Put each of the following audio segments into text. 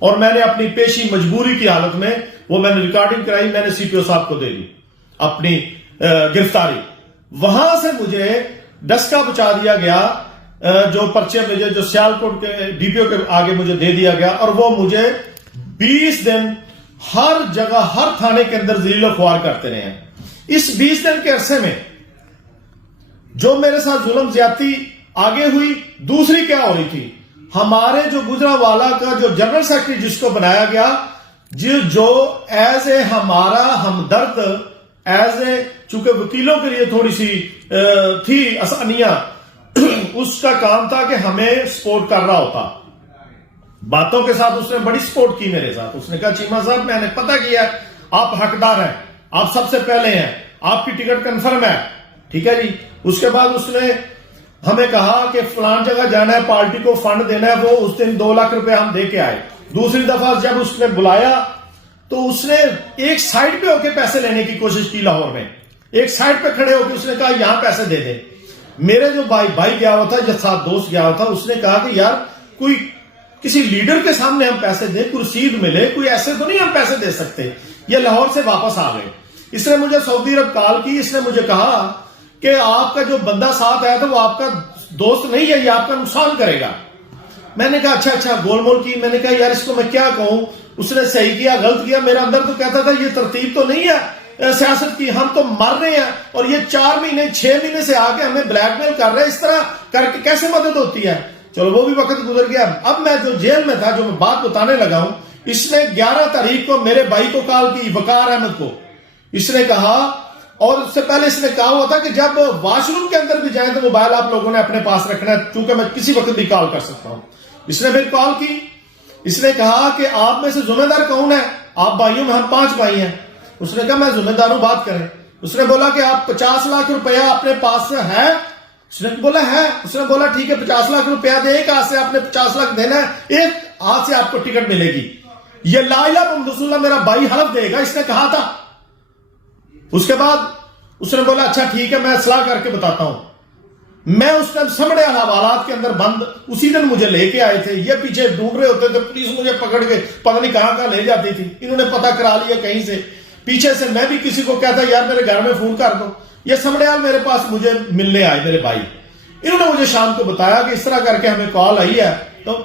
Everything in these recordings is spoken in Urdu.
اور میں نے اپنی پیشی مجبوری کی حالت میں وہ میں نے ریکارڈنگ کرائی, میں نے سی پی او صاحب کو دے دی اپنی گرفتاری. وہاں سے مجھے ڈسکا بچا دیا گیا, جو پرچے مجھے جو سیالکوٹ کے ڈی پی او کے آگے مجھے دے دیا گیا, اور وہ مجھے 20 دن ہر جگہ ہر تھانے کے اندر ذلیل و خوار کرتے رہے ہیں. اس 20 دن کے عرصے میں جو میرے ساتھ ظلم زیادتی آگے ہوئی, دوسری کیا ہو رہی تھی, ہمارے جو گجرانوالہ کا جو جنرل سیکرٹری جس کو بنایا گیا, جو ایز اے ہمارا ہمدرد, ایز اے چونکہ وکیلوں کے لیے تھوڑی سی تھی آسانیاں, اس کا کام تھا کہ ہمیں سپورٹ کر رہا ہوتا باتوں کے ساتھ. اس نے بڑی سپورٹ کی میرے ساتھ. اس نے کہا چیمہ صاحب میں نے پتہ کیا آپ حقدار ہیں, آپ سب سے پہلے ہیں, آپ کی ٹکٹ کنفرم ہے, ٹھیک ہے جی. اس کے بعد اس نے ہمیں کہا کہ فلان جگہ جانا ہے, پارٹی کو فنڈ دینا ہے. وہ اس دن 2 لاکھ روپے ہم دے کے آئے. دوسری دفعہ جب اس نے بلایا تو اس نے ایک سائڈ پہ ہو کے پیسے لینے کی کوشش کی لاہور میں, ایک سائڈ پہ کھڑے ہو کے اس نے کہا یہاں پیسے دے دے. میرے جو بھائی گیا ہوا تھا, جو ساتھ دوست گیا ہوا تھا, اس نے کہا کہ یار کوئی کسی لیڈر کے سامنے ہم پیسے دیں, کوئی رسید ملے, کوئی ایسے تو نہیں ہم پیسے دے سکتے. یہ لاہور سے واپس آ گئے. اس نے مجھے سعودی عرب کال کی. اس نے مجھے کہا کہ آپ کا جو بندہ ساتھ آیا تھا وہ آپ کا دوست نہیں ہے, یہ آپ کا نقصان کرے گا. میں نے کہا اچھا گول مول کی. میں نے کہا یار اس کو میں کیا کہوں, اس نے صحیح کیا غلط کیا. میرا اندر تو کہتا تھا یہ ترتیب تو نہیں ہے سیاست کی, ہم تو مر رہے ہیں اور یہ 4 مہینے 6 مہینے سے آ کے ہمیں بلیک میل کر رہے ہیں, اس طرح کر کے کیسے مدد ہوتی ہے. چلو وہ بھی وقت گزر گیا. اب میں جو جیل میں تھا, جو میں بات بتانے لگا ہوں, اس نے 11 تاریخ کو میرے بھائی کو کال کی, وقار احمد کو. اس نے کہا, اور اس سے پہلے اس نے کہا ہوا تھا کہ جب واش روم کے اندر بھی جائیں تو موبائل آپ لوگوں نے اپنے پاس رکھنا ہے, چونکہ میں کسی وقت بھی کال کر سکتا ہوں. اس نے پھر کال کی. اس نے کہا کہ آپ میں سے ذمہ دار کون ہے, آپ بھائیوں میں ہم 5 بھائی ہیں. اس نے کہا میں ذمہ دار ہوں, بات کریں. اس نے بولا کہ آپ 50 لاکھ روپیہ اپنے پاس سے ہے. اس نے بولا ہے. اس نے بولا ٹھیک ہے 50 لاکھ روپیہ دے, ایک ہاتھ سے آپ نے 50 لاکھ دینا ہے, ایک ہاتھ سے آپ کو ٹکٹ ملے گی. یہ لا الہ محمد رسول اللہ میرا بھائی حلف دے گا, اس نے کہا تھا. اس کے بعد اس نے بولا اچھا ٹھیک ہے میں اصلاح کر کے بتاتا ہوں. میں اس ٹائم سمڑے حوالات کے اندر بند, اسی دن مجھے لے کے آئے تھے. یہ پیچھے ڈھونڈ رہے ہوتے تھے, پولیس مجھے پکڑ کے پتہ نہیں کہاں لے جاتی تھی. انہوں نے پتہ کرا لیا کہیں سے, پیچھے سے میں بھی کسی کو کہتا یار میرے گھر میں فون کر دو. یہ سمڑیال میرے پاس مجھے ملنے آئے میرے بھائی. انہوں نے مجھے شام کو بتایا کہ اس طرح کر کے ہمیں کال آئی ہے, تو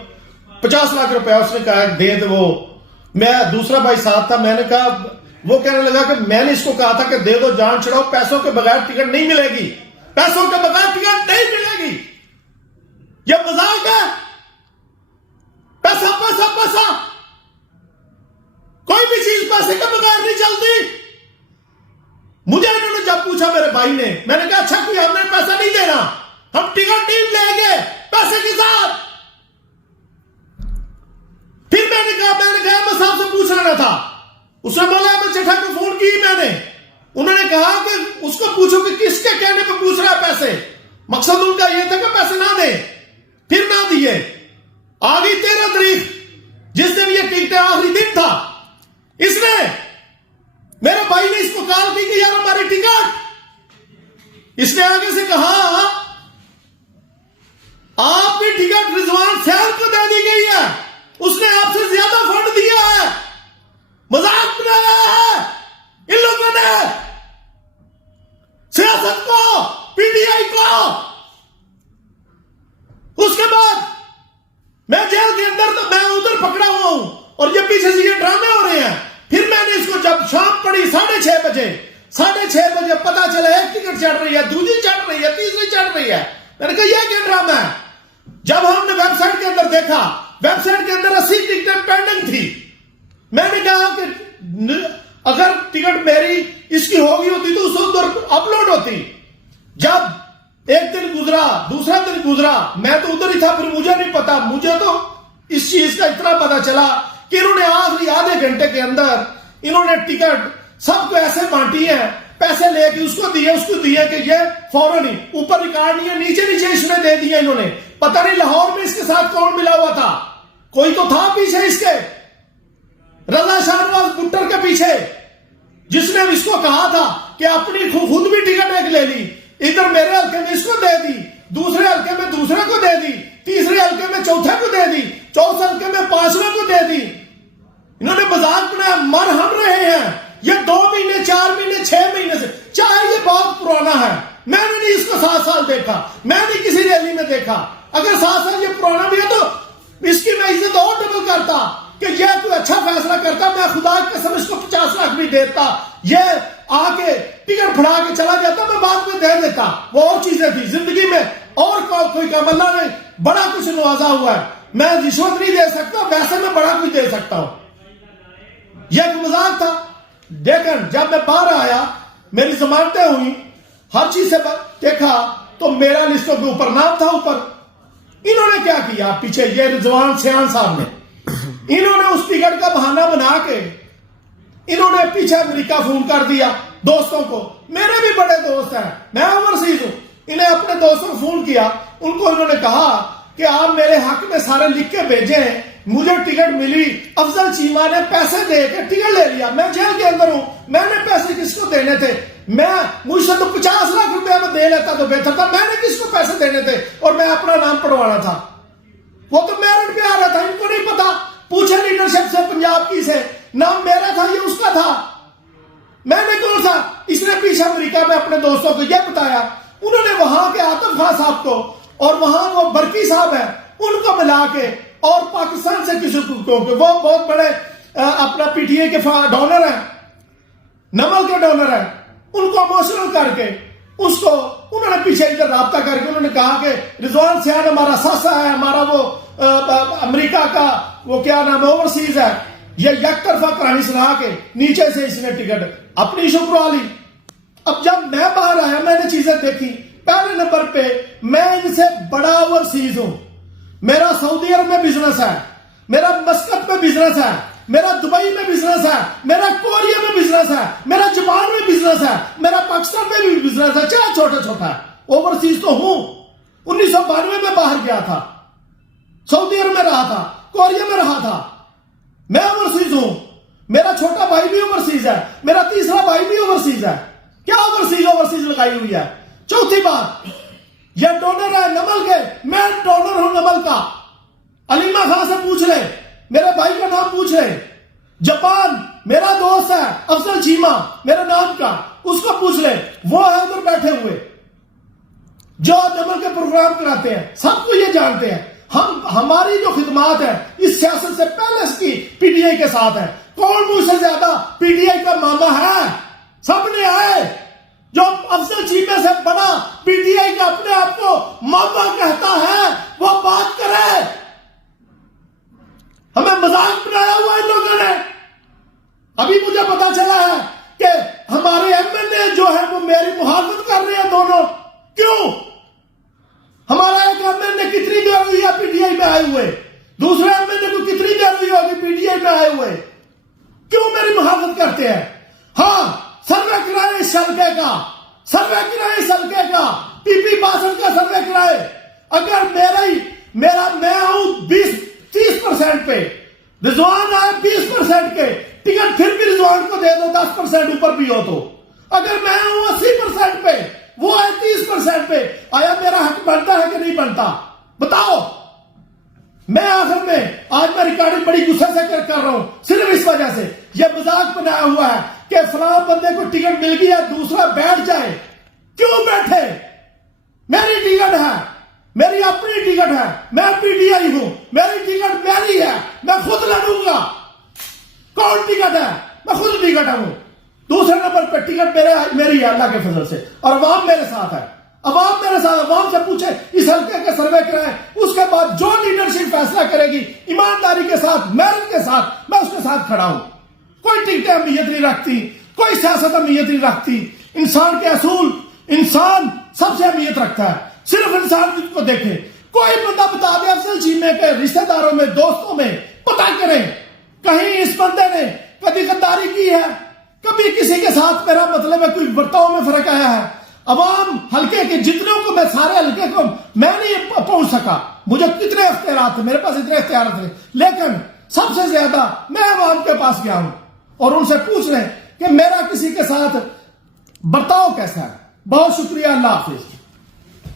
50 لاکھ روپیہ اس نے کہا دے دو. وہ میں دوسرا بھائی ساتھ تھا, میں نے کہا, وہ کہنے لگا کہ میں نے اس کو کہا تھا کہ دے دو جان چھڑاؤ, پیسوں کے بغیر ٹکٹ نہیں ملے گی, پیسوں کے بغیر ٹکٹ نہیں ملے گی. یہ مذاق ہے. پیسہ پیسہ پیسہ, کوئی بھی چیز پیسے کے بغیر نہیں چلتی. مجھے انہوں نے جب پوچھا میرے بھائی نے, میں نے کہا اچھا کوئی ہم نے پیسہ نہیں دینا, ہم ٹکٹ نہیں لیں گے پیسے کے ساتھ. پھر میں نے کہا میں صاحب سے پوچھ رہا تھا. اس نے بولا میں چٹھا کو فون کی میں نے. انہوں نے کہا کہ اس کو پوچھو کہ کس کے کہنے پہ پوچھ رہا ہے پیسے. مقصد ان کا یہ تھا کہ پیسے نہ دیں. پھر نہ دیے. آگئی 13 تاریخ, جس دن یہ ٹکٹ آخری دن تھا, اس نے میرے بھائی نے اس کو کال کی کہ یار ہماری ٹکٹ. اس نے آگے سے کہا آپ کی ٹکٹ رضوان خیال کو دے دی گئی ہے, اس نے آپ سے زیادہ فنڈ دیا ہے. مذاق بنایا ہے ان لوگوں نے سیاست کو, پی ٹی آئی کو. اس کے بعد میں جیل کے اندر, تو میں ادھر پکڑا ہوا ہوں اور یہ پیچھے سے یہ ڈرامے ہو رہے ہیں. پھر میں نے اس کو جب شام پڑی 6:30 بجے, 6:30 بجے پتا چلا ایک ٹکٹ چڑھ رہی ہے, دوسری چڑھ رہی ہے, تیسری چڑھ رہی ہے. میں نے کہا یہ کیا ڈرامہ ہے. جب ہم نے ویب سائٹ کے اندر دیکھا, ویب سائٹ کے اندر 80 ٹکٹ پینڈنگ تھی. میں نے کہا کہ اگر ٹکٹ میری اس کی ہوگی ہوتی تو اس وقت اپلوڈ ہوتی. جب ایک دن گزرا, دوسرا دن گزرا, میں تو ادھر ہی تھا, پھر مجھے نہیں پتا. مجھے تو اس چیز کا اتنا پتا چلا کہ انہوں نے آخری آدھے گھنٹے کے اندر انہوں نے ٹکٹ سب کو ایسے بانٹی ہیں, پیسے لے کے اس کو دیے کہ یہ فوراً ہی, اوپر ریکارڈ نہیں ہے, نیچے اس میں دے دیے انہوں نے. پتہ نہیں لاہور میں اس کے ساتھ کون ملا ہوا تھا, کوئی تو تھا پیچھے اس کے, رضا شاہنواز بٹر کے پیچھے, جس نے اس کو کہا تھا کہ اپنی خود بھی ٹکٹ ایک لے لی, ادھر میرے حلقے میں اس کو دے دی, دوسرے حلقے میں دوسرے کو دے دی, تیسرے حلقے میں چوتھے کو دے دی, چوتھے حلقے میں 5ویں کو دے دی. انہوں نے مذاق بنایا. مر ہم رہے ہیں یہ 2 مہینے 4 مہینے 6 مہینے سے, چاہے یہ بہت پرانا ہے, میں نے نہیں اس کو 7 سال دیکھا, میں نے کسی ریلی میں دیکھا. اگر 7 سال یہ پرانا بھی ہے تو اس کی میں عزت اور ڈبل کرتا کہ یہ کوئی اچھا فیصلہ کرتا, میں خدا کی قسم اس کو 50 لاکھ بھی دیتا. یہ آ کے ٹکٹ پھڑا کے چلا جاتا, میں بعد میں دے دیتا. وہ اور چیزیں تھی زندگی میں, اور کوئی کام. اللہ نے بڑا کچھ نوازا ہوا ہے, میں رشوت نہیں دے سکتا, ویسے میں بڑا کچھ دے سکتا ہوں. یہ ایک مذاق تھا. لیکن جب میں باہر آیا, میری ضمانتیں ہوئی, ہر چیز سے دیکھا تو میرا لسٹوں کے اوپر نام تھا. اوپر انہوں نے کیا کیا پیچھے, یہ رضوان سیان صاحب نے, انہوں نے اس ٹکٹ کا بہانہ بنا کے انہوں نے پیچھے امریکہ فون کر دیا دوستوں کو. میرے بھی بڑے دوست ہیں, میں اوورسیز ہوں. انہیں اپنے دوستوں کو فون کیا, ان کو انہوں نے کہا کہ آپ میرے حق میں سارے لکھ کے بھیجیں. مجھے ٹکٹ ملی, افضل چیمہ نے پیسے دے کے ٹکٹ لے لیا. میں جیل کے اندر ہوں, میں نے پیسے کس کو دینے تھے؟ مجھ سے تو 50 لاکھ روپے میں دے لیتا تو بہتر تھا. میں نے کس کو پیسے دینے تھے؟ اور میں اپنا نام پڑھوانا تھا. وہ تو میرٹ پہ آ رہا تھا, ان کو نہیں پتا. پوچھے لیڈرشپ سے پنجاب کی سے, نام میرا تھا یہ اس کا تھا, میں نے کون سا. اس نے پیچھے امریکہ میں اپنے دوستوں کو یہ بتایا. انہوں نے وہاں کے آتف خان صاحب کو اور وہاں وہ برکی صاحب ہیں ان کو ملا کے, اور پاکستان سے کسی کو, وہ بہت بڑے اپنا پی ٹی اے کے ڈونر ہیں, نمل کے ڈونر ہیں, ان کو اموشنل کر کے اس کو انہوں نے پیچھے ادھر رابطہ کر کے انہوں نے کہا کہ رضوان سیان ہمارا ساسا ہے, ہمارا وہ امریکہ کا وہ کیا نام ہے اوورسیز ہے. یہ یک طرفہ کہانی سنا کے نیچے سے اس نے ٹکٹ اپنی شکر لی. اب جب میں باہر آیا, میں نے چیزیں دیکھی. پہلے نمبر پہ میں ان سے بڑا اوورسیز ہوں. میرا سعودی عرب میں بزنس ہے, میرا مسقط میں بزنس ہے, میرا دبئی میں بزنس ہے, میرا کوریا میں بزنس ہے, میرا جاپان میں بزنس ہے, میرا پاکستان میں بھی بزنس ہے, چاہے چھوٹا چھوٹا ہے. اوورسیز تو ہوں. 1992 میں باہر گیا تھا, سعودی عرب میں رہا تھا, کوریا میں رہا تھا. میں اوورسیز ہوں. میرا چھوٹا بھائی بھی اوورسیز ہے, میرا تیسرا بھائی بھی اوورسیز ہے. کیا اوورسیز لگائی ہوئی ہے. چوتھی بات, یہ ڈونر ہے نمل کے, میں ڈونر ہوں نمل کا. علیمہ خان سے پوچھ لے, میرے بھائی کا نام پوچھ لے. جاپان میرا دوست ہے افضل چیمہ میرے نام کا, اس کو پوچھ لے, وہ ہے ادھر بیٹھے ہوئے جو نمل کے پروگرام کراتے ہیں, سب کو یہ جانتے ہیں. ہماری جو خدمات ہے اس سیاست سے پہلے کی پی ٹی آئی کے ساتھ ہے. کون مجھ سے زیادہ پی ٹی آئی کا ماما ہے؟ سب نے آئے. جو افضل چیمہ سے بڑا پی ٹی آئی کا اپنے آپ کو ماما کہتا ہے وہ بات کرے. ہمیں مذاق بنایا ہوا ان لوگوں نے. ابھی مجھے پتا چلا ہے کہ ہمارے ایم ایل اے جو ہے وہ میری مخالفت کر رہے ہیں دونوں. کیوں؟ ہمارا ایک ایم ایل اے کتنی دیر ہوئی ہے پی ٹی آئی میں آئے ہوئے, دوسرے ایم ایل اے کو کتنی دیر ہوئی ہوگی پی ٹی آئی میں آئے ہوئے. کیوں میری مخالفت کرتے ہیں؟ ہاں, سروے کرائے اس حلقے کا, سروے کرائے اس حلقے کا, پی پی باسن کا سروے کرائے. اگر میں آؤں 20-30% پہ, رضوان آئے 20% کے, ٹکٹ پھر بھی رضوان کو دے دو 10% اوپر بھی ہو تو. اگر میں آؤں 80% پہ, وہ ہے 30% پہ, آیا میرا حق بنتا ہے کہ نہیں بنتا؟ بتاؤ. میں آخر میں آج میں ریکارڈنگ بڑی غصے سے کر رہا ہوں صرف اس وجہ سے. یہ مذاق بنایا ہوا ہے کہ فلاں بندے کو ٹکٹ مل گیا دوسرا بیٹھ جائے. کیوں بیٹھے؟ میری ٹکٹ ہے, میری اپنی ٹکٹ ہے, میں پی ٹی آئی ہوں, میری ٹکٹ میری ہے, میں خود لڑوں گا. کون ٹکٹ ہے؟ میں خود ٹکٹ ہوں. دوسرے نمبر پہ ٹکٹ میری ہے اللہ کے فضل سے, اور عوام میرے ساتھ ہے. عوام میرے ساتھ, عوام سے پوچھے اس حلقے کا سروے کرائے, اس کے بعد جو لیڈرشپ فیصلہ کرے گی ایمانداری کے ساتھ, محنت کے ساتھ, میں اس کے ساتھ کھڑا ہوں. کوئی ٹکٹیں اہمیت نہیں رکھتی, کوئی سیاست اہمیت نہیں رکھتی. انسان کے اصول, انسان سب سے اہمیت رکھتا ہے. صرف انسان کو دیکھیں. کوئی بندہ بتا دے افضل چیمہ کے رشتہ داروں میں, دوستوں میں, پتہ کریں کہیں اس بندے نے کبھی غداری کی ہے, کبھی کسی کے ساتھ میرا مطلب ہے کوئی برتاؤ میں فرق آیا ہے. عوام حلقے کے جتنوں کو, میں سارے حلقے کو میں نہیں پہنچ سکا, مجھے کتنے اختیارات تھے, میرے پاس اتنے اختیارات تھے, لیکن سب سے زیادہ میں عوام کے پاس گیا ہوں اور ان سے پوچھ لیں کہ میرا کسی کے ساتھ برتاؤ کیسا ہے. بہت شکریہ, اللہ حافظ.